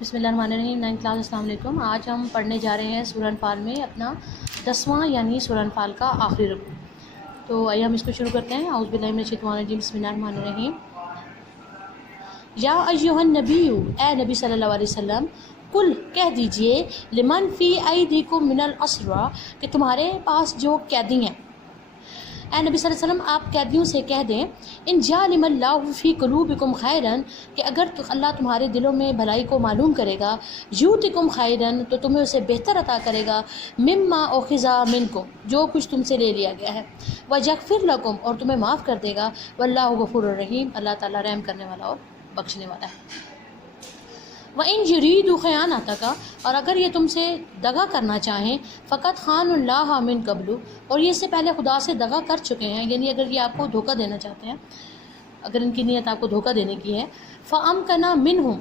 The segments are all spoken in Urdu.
بسم اللہ الرحمن الرحیم۔ 9 کلاس، السلام علیکم۔ آج ہم پڑھنے جا رہے ہیں سورہ انفال میں اپنا 10واں یعنی سورہ انفال کا آخری رکوع۔ تو آئیے ہم اس کو شروع کرتے ہیں۔ اعوذ باللہ من الشیطان الرجیم، بسم اللہ الرحمن الرحیم۔ یا ایھا النبی، اے نبی صلی اللہ علیہ وسلم، قل کہہ دیجئے، لمن فی ایدیکم من الاسری، کہ تمہارے پاس جو قیدی ہیں، اے نبی صلی اللہ علیہ وسلم آپ قیدیوں سے کہہ دیں، ان جعلم اللہ فی قلوبکم خیرا، کہ اگر اللہ تمہارے دلوں میں بھلائی کو معلوم کرے گا، یؤتکم خیرا، تو تمہیں اسے بہتر عطا کرے گا، مما اخذ منکم، جو کچھ تم سے لے لیا گیا ہے، ویغفر لکم، اور تمہیں معاف کر دے گا، واللہ غفور الرحیم، اللہ تعالیٰ رحم کرنے والا اور بخشنے والا ہے۔ وَإِن يُرِيدُوا خِيَانَتَكَ، اور اگر یہ تم سے دغا کرنا چاہیں، فقط خان اللہ من قبل، اور یہ اس سے پہلے خدا سے دغا کر چکے ہیں، یعنی اگر یہ آپ کو دھوکہ دینا چاہتے ہیں، اگر ان کی نیت آپ کو دھوکہ دینے کی ہے، فَأَمْكَنَ مِنْهُمْ،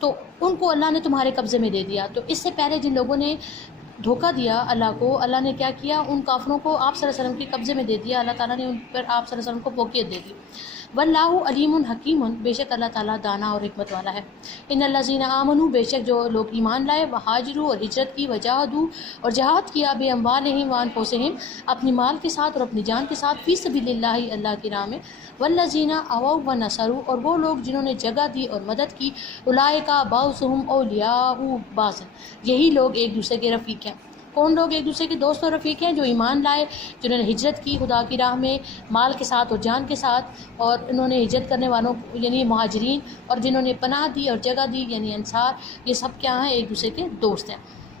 تو ان کو اللہ نے تمہارے قبضے میں دے دیا۔ تو اس سے پہلے جن لوگوں نے دھوکہ دیا اللہ کو، اللہ نے کیا کیا، ان کافروں کو آپ صلی اللہ علیہ وسلم کے قبضے میں دے دیا، اللہ تعالیٰ نے ان پر آپ صلی اللہ علیہ وسلم کو فوقیت دے دی۔ واللہ علیم حکیم، بے شک اللہ تعالیٰ دانا اور حکمت والا ہے۔ ان الذین آمنوا، بے شک جو لوگ ایمان لائے، وہاجروا، اور ہجرت کی، وجاہدوا، اور جہاد کیا، باموالہم وانفسہم، اپنی مال کے ساتھ اور اپنی جان کے ساتھ، فی سبیل اللہ، اللہ کی راہ میں، والذین آووا ونصروا، اور وہ لوگ جنہوں نے جگہ دی اور مدد کی، اولئک بعضهم اولیاء بعض، یہی لوگ ایک دوسرے کے رفیق ہیں۔ کون لوگ ایک دوسرے کے دوست اور رفیق ہیں؟ جو ایمان لائے، جنہوں نے ہجرت کی خدا کی راہ میں مال کے ساتھ اور جان کے ساتھ، اور انہوں نے ہجرت کرنے والوں یعنی مہاجرین، اور جنہوں نے پناہ دی اور جگہ دی یعنی انصار، یہ سب کیا ہیں؟ ایک دوسرے کے دوست ہیں۔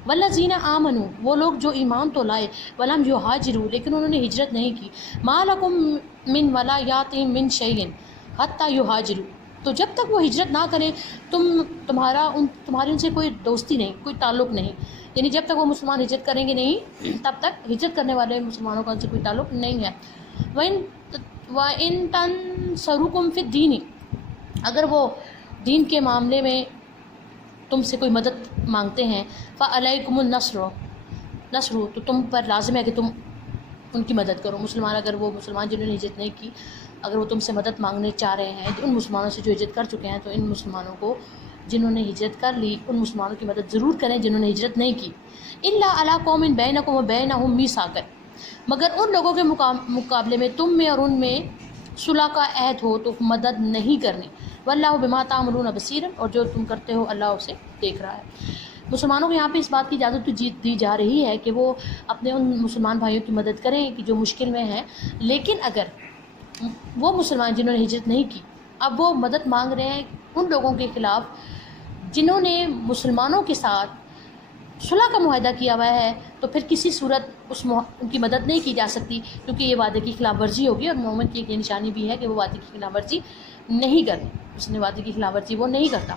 والذین آمنوا، وہ لوگ جو ایمان تو لائے، ولم یہاجروا، لیکن انہوں نے ہجرت نہیں کی، ما لکم من ولایاتہم من شیء حتی یہاجروا، تو جب تک وہ ہجرت نہ کریں تمہاری ان سے کوئی دوستی نہیں، کوئی تعلق نہیں، یعنی جب تک وہ مسلمان ہجرت کریں گے نہیں، تب تک ہجرت کرنے والے مسلمانوں کا ان سے کوئی تعلق نہیں ہے۔ وَإِن تَنْصُرُوكُمْ فِي الدِّينِ، اگر وہ دین کے معاملے میں تم سے کوئی مدد مانگتے ہیں، فَعَلَيْكُمُ النَّصْرُ، تو تم پر لازم ہے کہ تم ان کی مدد کرو۔ اگر وہ مسلمان جنہوں نے ہجرت نہیں کی، اگر وہ تم سے مدد مانگنے چاہ رہے ہیں، تو ان مسلمانوں سے جو ہجرت کر چکے ہیں، تو ان مسلمانوں کو جنہوں نے ہجرت کر لی، ان مسلمانوں کی مدد ضرور کریں جنہوں نے ہجرت نہیں کی۔ إِلَّا عَلَىٰ قَوْمٍ بَيْنَكُمْ وَبَيْنَهُم مِّيثَاقٌ، مگر ان لوگوں کے مقابلے میں تم میں اور ان میں صلح کا عہد ہو تو مدد نہیں کرنی۔ واللہ بما تعملون بصیر، اور جو تم کرتے ہو اللہ اسے دیکھ رہا ہے۔ مسلمانوں کو یہاں پہ اس بات کی اجازت دی جا رہی ہے کہ وہ اپنے ان مسلمان بھائیوں کی مدد کریں کہ جو مشکل میں ہیں، لیکن اگر وہ مسلمان جنہوں نے ہجرت نہیں کی اب وہ مدد مانگ رہے ہیں ان لوگوں کے خلاف جنہوں نے مسلمانوں کے ساتھ صلح کا معاہدہ کیا ہوا ہے، تو پھر کسی صورت ان کی مدد نہیں کی جا سکتی، کیونکہ یہ وعدے کی خلاف ورزی ہوگی، اور مومن کی ایک نشانی بھی ہے کہ وہ وعدے کی خلاف ورزی نہیں کرتی، اس نے وعدے کی خلاف ورزی وہ نہیں کرتا۔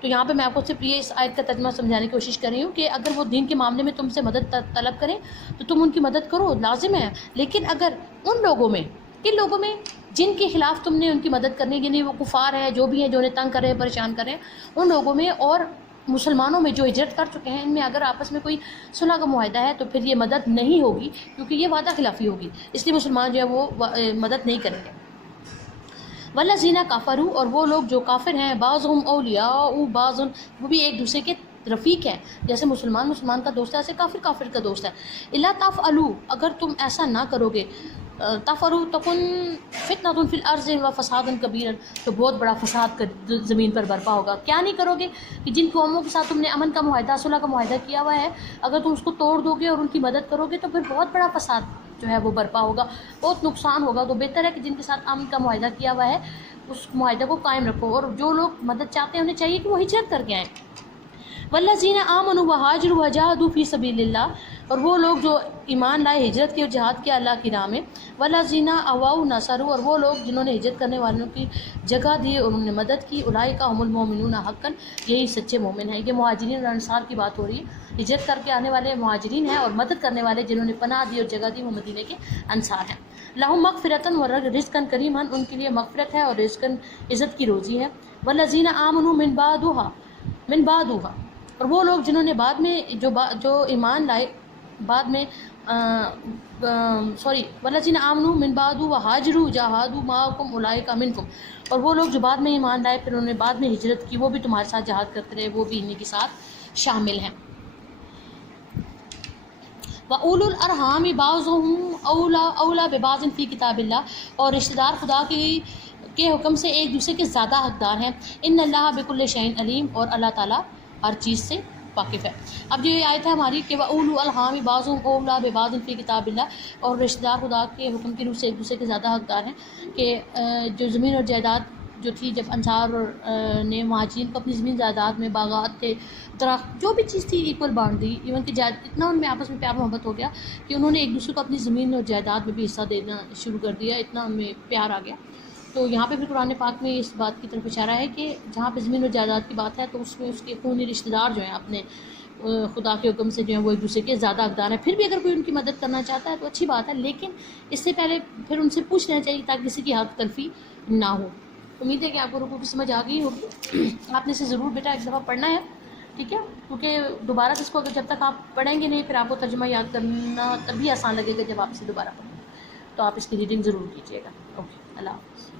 تو یہاں پہ میں آپ کو صرف یہ اس آیت کا ترجمہ سمجھانے کی کوشش کر رہی ہوں کہ اگر وہ دین کے معاملے میں تم سے مدد طلب کریں تو تم ان کی مدد کرو، لازم ہے، لیکن اگر ان لوگوں میں جن کے خلاف تم نے ان کی مدد کرنے کے لیے وہ کفار ہیں، جو بھی ہیں، جو انہیں تنگ کر رہے ہیں، پریشان کر رہے ہیں، ان لوگوں میں اور مسلمانوں میں جو ہجرت کر چکے ہیں، ان میں اگر آپس میں کوئی صلح کا معاہدہ ہے تو پھر یہ مدد نہیں ہوگی، کیونکہ یہ وعدہ خلافی ہوگی، اس لیے مسلمان جو ہے وہ مدد نہیں کریں گے۔ والذین کفروا، اور وہ لوگ جو کافر ہیں، بعضهم اولیاء بعض، وہ بھی ایک دوسرے کے رفیق ہیں، جیسے مسلمان کا دوست ہے ایسے کافر کا دوست ہے۔ الا تفعلوا، اگر تم ایسا نہ کرو گے، تفعلوا تکن فتنۃ فی الارض وفساد کبیر، تو بہت بڑا فساد زمین پر برپا ہوگا۔ کیا نہیں کرو گے کہ جن قوموں کے ساتھ تم نے امن کا معاہدہ، صلح کا معاہدہ کیا ہوا ہے، اگر تم اس کو توڑ دو گے اور ان کی مدد کرو گے تو پھر بہت بڑا فساد جو ہے وہ برپا ہوگا، بہت نقصان ہوگا۔ تو بہتر ہے کہ جن کے ساتھ امن کا معاہدہ کیا ہوا ہے اس معاہدے کو قائم رکھو، اور جو لوگ مدد چاہتے ہیں انہیں چاہیے کہ وہ ہجرت کر کے آئیں۔ والذین آمنوا وہاجروا وجاہدوا فی سبیل اللہ، اور وہ لوگ جو ایمان لائے، ہجرت کی اور جہاد کیا اللہ کی راہ میں۔ والذین آووا ونصروا، اور وہ لوگ جنہوں نے ہجرت کرنے والوں کی جگہ دی اور انہوں نے مدد کی، اولئک هم المؤمنون حقا، یہی سچے مومن ہیں۔ یہ مہاجرین اور انصار کی بات ہو رہی ہے، ہجرت کر کے آنے والے مہاجرین ہیں، اور مدد کرنے والے جنہوں نے پناہ دی اور جگہ دی وہ مدینے کے انصار ہیں۔ لہم مغفرۃ ورزقا کریما، ان کے لیے مغفرت ہے اور رزق عزت کی روزی ہے۔ والذین آمنوا من بعدها، اور وہ لوگ جنہوں نے بعد میں جو ایمان لائے بعد میں سوری والذین آمنوا من بعد وہاجروا جاہدوا معکم اولئک منکم، اور وہ لوگ جو بعد میں ایمان لائے پھر انہوں نے بعد میں ہجرت کی وہ بھی تمہارے ساتھ جہاد کرتے رہے، وہ بھی انہی کے ساتھ شامل ہیں۔ وَأُولُو الْأَرْحَامِ بَعْضُهُمْ أَوْلَىٰ بِبَعْضٍ فِي كِتَابِ اللَّهِ، اور رشتہ دار خدا کے حکم سے ایک دوسرے کے زیادہ حقدار ہیں۔ ان اللہ بکل شیء علیم، اور اللہ تعالیٰ ہر چیز سے واقف ہے۔ اب یہ آیت ہے ہماری کہ وَأُولُو الْأَرْحَامِ بَعْضُهُمْ أَوْلَىٰ بِبَعْضٍ فِي كِتَابِ اللَّهِ، اور رشتہ دار خدا کے حکم کی روح سے ایک دوسرے کے زیادہ حقدار ہیں کہ جو زمین اور جائیداد جو تھی، جب انصار نے مہاجرین کو اپنی زمین جائیداد میں باغات تھے، درخت، جو بھی چیز تھی ایکول بانٹ دی، ایون کہ اتنا ان میں آپس میں پیار محبت ہو گیا کہ انہوں نے ایک دوسرے کو اپنی زمین اور جائیداد میں بھی حصہ دینا شروع کر دیا، اتنا ان میں پیار آ گیا۔ تو یہاں پہ پھر قرآن پاک میں اس بات کی طرف اشارہ ہے کہ جہاں پہ زمین اور جائیداد کی بات ہے تو اس میں اس کے خونی رشتہ دار جو ہیں اپنے خدا کے حکم سے جو ہیں وہ ایک دوسرے کے زیادہ حقدار ہیں۔ پھر بھی اگر کوئی ان کی مدد کرنا چاہتا ہے تو اچھی بات ہے، لیکن اس سے پہلے پھر ان سے پوچھ لینا چاہیے تاکہ کسی کی حق تلفی نہ ہو۔ امید ہے کہ آپ کو رکوع کی سمجھ آ گئی ہوگی۔ آپ نے اسے ضرور بیٹا ایک دفعہ پڑھنا ہے، ٹھیک ہے، کیونکہ دوبارہ اس کو اگر جب تک آپ پڑھیں گے نہیں پھر آپ کو ترجمہ یاد کرنا تبھی آسان لگے گا جب آپ اسے دوبارہ پڑھیں، تو آپ اس کی ریڈنگ ضرور کیجیے گا۔ اوکے، اللہ حافظ۔